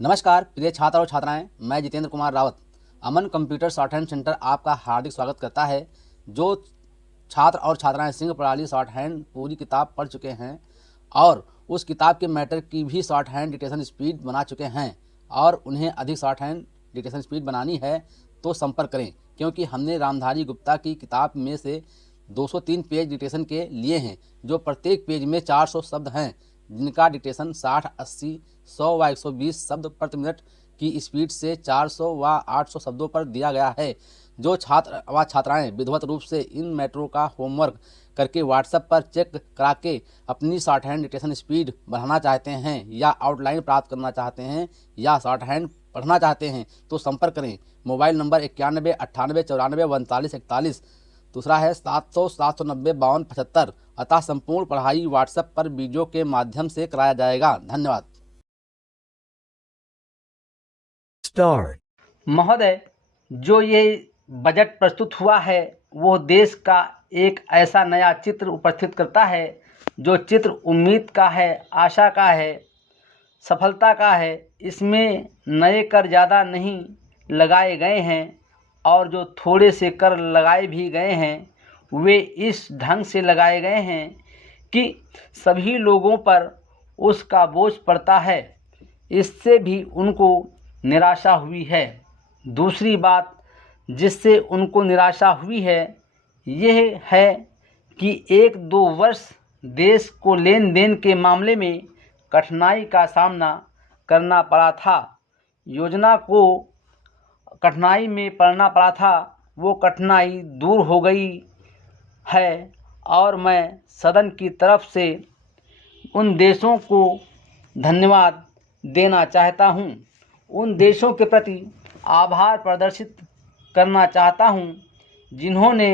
नमस्कार प्रिय छात्र और छात्राएं, मैं जितेंद्र कुमार रावत अमन कंप्यूटर शॉर्ट हैंड सेंटर आपका हार्दिक स्वागत करता है। जो छात्र और छात्राएं सिंह प्रणाली शॉर्ट हैंड पूरी किताब पढ़ चुके हैं और उस किताब के मैटर की भी शॉर्ट हैंड डिक्टेशन स्पीड बना चुके हैं और उन्हें अधिक शॉर्ट हैंड डिक्टेशन स्पीड बनानी है तो संपर्क करें, क्योंकि हमने रामधारी गुप्ता की किताब में से 203 पेज डिक्टेशन के लिए हैं, जो प्रत्येक पेज में 400 शब्द हैं, जिनका डिक्टेशन 60, 80, 100 व 120 शब्द प्रति मिनट की स्पीड से 400 व 800 शब्दों पर दिया गया है। जो छात्र व छात्राएं विधिवत रूप से इन मैटरों का होमवर्क करके व्हाट्सएप पर चेक करा के अपनी शॉर्ट हैंड डिक्टेशन स्पीड बढ़ाना चाहते हैं या आउटलाइन प्राप्त करना चाहते हैं या शॉर्ट हैंड पढ़ना चाहते हैं तो संपर्क करें। मोबाइल नंबर 91 98 94 39 41, दूसरा है 700 790 52 75। अतः संपूर्ण पढ़ाई व्हाट्सएप पर वीडियो के माध्यम से कराया जाएगा। धन्यवाद। महोदय, जो ये बजट प्रस्तुत हुआ है वो देश का एक ऐसा नया चित्र उपस्थित करता है जो चित्र उम्मीद का है, आशा का है, सफलता का है। इसमें नए कर ज़्यादा नहीं लगाए गए हैं और जो थोड़े से कर लगाए भी गए हैं वे इस ढंग से लगाए गए हैं कि सभी लोगों पर उसका बोझ पड़ता है। इससे भी उनको निराशा हुई है। दूसरी बात जिससे उनको निराशा हुई है यह है कि 1-2 वर्ष देश को लेन देन के मामले में कठिनाई का सामना करना पड़ा था। योजना को कठिनाई में पड़ना पड़ा था, वो कठिनाई दूर हो गई है और मैं सदन की तरफ से उन देशों को धन्यवाद देना चाहता हूँ। उन देशों के प्रति आभार प्रदर्शित करना चाहता हूँ जिन्होंने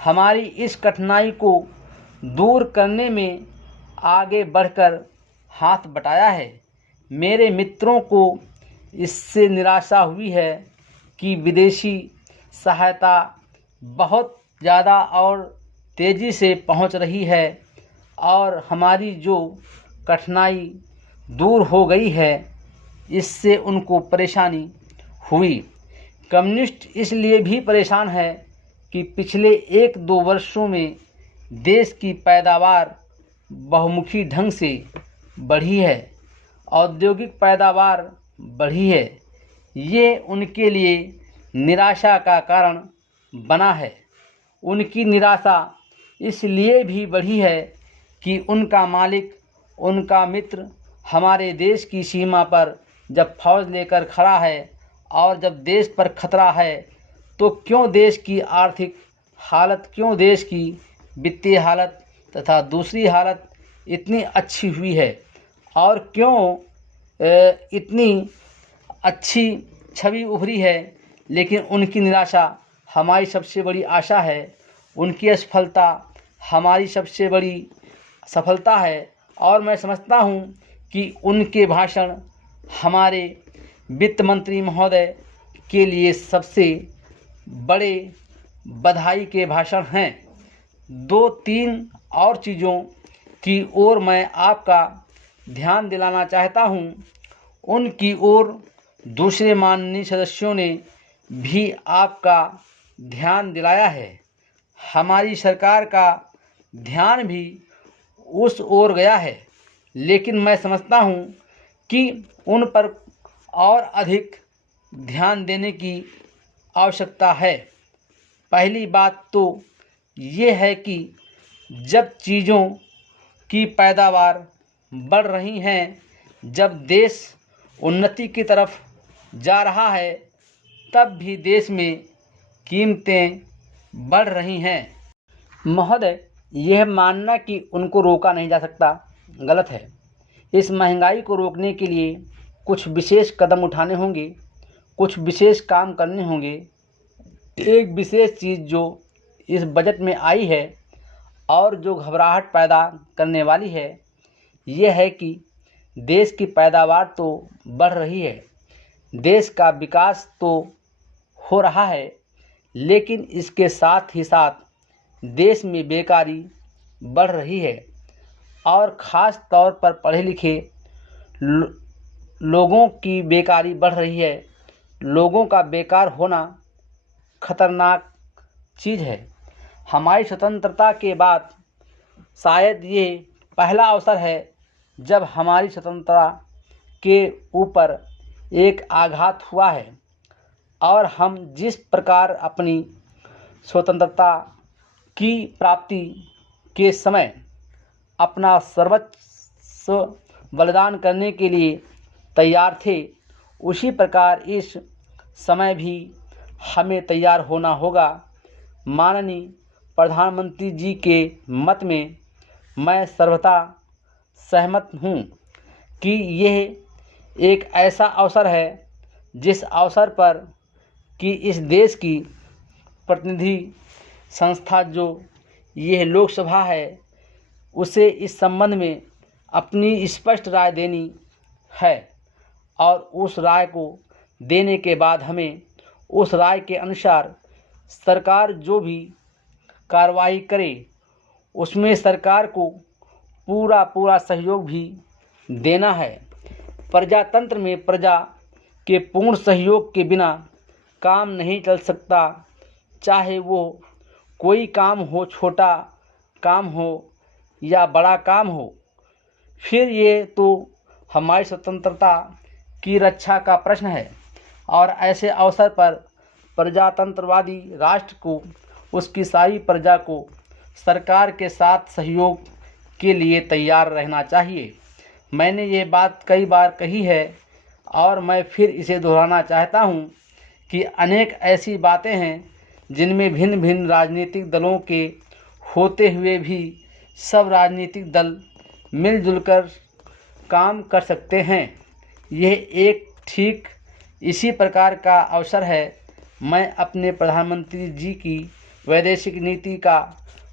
हमारी इस कठिनाई को दूर करने में आगे बढ़कर हाथ बटाया है। मेरे मित्रों को इससे निराशा हुई है कि विदेशी सहायता बहुत ज़्यादा और तेज़ी से पहुंच रही है और हमारी जो कठिनाई दूर हो गई है इससे उनको परेशानी हुई। कम्युनिस्ट इसलिए भी परेशान है कि पिछले 1-2 वर्षों में देश की पैदावार बहुमुखी ढंग से बढ़ी है, औद्योगिक पैदावार बढ़ी है। ये उनके लिए निराशा का कारण बना है। उनकी निराशा इसलिए भी बढ़ी है कि उनका मालिक, उनका मित्र हमारे देश की सीमा पर जब फौज लेकर खड़ा है और जब देश पर खतरा है तो क्यों देश की आर्थिक हालत, क्यों देश की वित्तीय हालत तथा दूसरी हालत इतनी अच्छी हुई है और क्यों इतनी अच्छी छवि उभरी है, लेकिन उनकी निराशा हमारी सबसे बड़ी आशा है। उनकी असफलता हमारी सबसे बड़ी सफलता है और मैं समझता हूँ कि उनके भाषण हमारे वित्त मंत्री महोदय के लिए सबसे बड़े बधाई के भाषण हैं। 2-3 और चीज़ों की ओर मैं आपका ध्यान दिलाना चाहता हूँ। उनकी ओर दूसरे माननीय सदस्यों ने भी आपका ध्यान दिलाया है। हमारी सरकार का ध्यान भी उस ओर गया है, लेकिन मैं समझता हूँ कि उन पर और अधिक ध्यान देने की आवश्यकता है। पहली बात तो ये है कि जब चीज़ों की पैदावार बढ़ रही हैं, जब देश उन्नति की तरफ जा रहा है, तब भी देश में कीमतें बढ़ रही हैं। महोदय, यह मानना कि उनको रोका नहीं जा सकता गलत है। इस महंगाई को रोकने के लिए कुछ विशेष कदम उठाने होंगे, कुछ विशेष काम करने होंगे। एक विशेष चीज़ जो इस बजट में आई है और जो घबराहट पैदा करने वाली है, ये है कि देश की पैदावार तो बढ़ रही है, देश का विकास तो हो रहा है, लेकिन इसके साथ ही साथ देश में बेकारी बढ़ रही है और ख़ास तौर पर पढ़े लिखे लोगों की बेकारी बढ़ रही है। लोगों का बेकार होना खतरनाक चीज़ है। हमारी स्वतंत्रता के बाद शायद ये पहला अवसर है जब हमारी स्वतंत्रता के ऊपर एक आघात हुआ है और हम जिस प्रकार अपनी स्वतंत्रता की प्राप्ति के समय अपना सर्वस्व बलिदान करने के लिए तैयार थे, उसी प्रकार इस समय भी हमें तैयार होना होगा। माननीय प्रधानमंत्री जी के मत में मैं सर्वथा सहमत हूँ कि यह एक ऐसा अवसर है जिस अवसर पर कि इस देश की प्रतिनिधि संस्था जो यह लोकसभा है उसे इस संबंध में अपनी स्पष्ट राय देनी है और उस राय को देने के बाद हमें उस राय के अनुसार सरकार जो भी कार्रवाई करे उसमें सरकार को पूरा सहयोग भी देना है। प्रजातंत्र में प्रजा के पूर्ण सहयोग के बिना काम नहीं चल सकता, चाहे वो कोई काम हो, छोटा काम हो या बड़ा काम हो। फिर ये तो हमारी स्वतंत्रता की रक्षा का प्रश्न है और ऐसे अवसर पर प्रजातंत्रवादी राष्ट्र को उसकी सारी प्रजा को सरकार के साथ सहयोग के लिए तैयार रहना चाहिए। मैंने ये बात कई बार कही है और मैं फिर इसे दोहराना चाहता हूँ कि अनेक ऐसी बातें हैं जिनमें भिन्न भिन्न राजनीतिक दलों के होते हुए भी सब राजनीतिक दल मिलजुल कर काम कर सकते हैं। यह एक ठीक इसी प्रकार का अवसर है। मैं अपने प्रधानमंत्री जी की वैदेशिक नीति का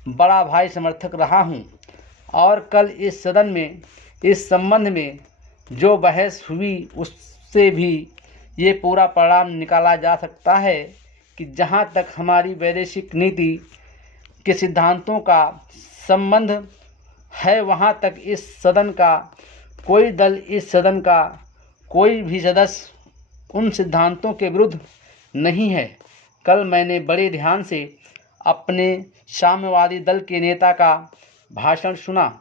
बड़ा भाई समर्थक रहा हूं और कल इस सदन में इस संबंध में जो बहस हुई उससे भी ये पूरा परिणाम निकाला जा सकता है कि जहां तक हमारी वैदेशिक नीति के सिद्धांतों का संबंध है वहां तक इस सदन का कोई दल, इस सदन का कोई भी सदस्य उन सिद्धांतों के विरुद्ध नहीं है। कल मैंने बड़े ध्यान से अपने साम्यवादी दल के नेता का भाषण सुना।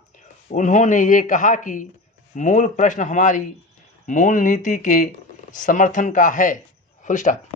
उन्होंने ये कहा कि मूल प्रश्न हमारी मूल नीति के समर्थन का है। Full stop.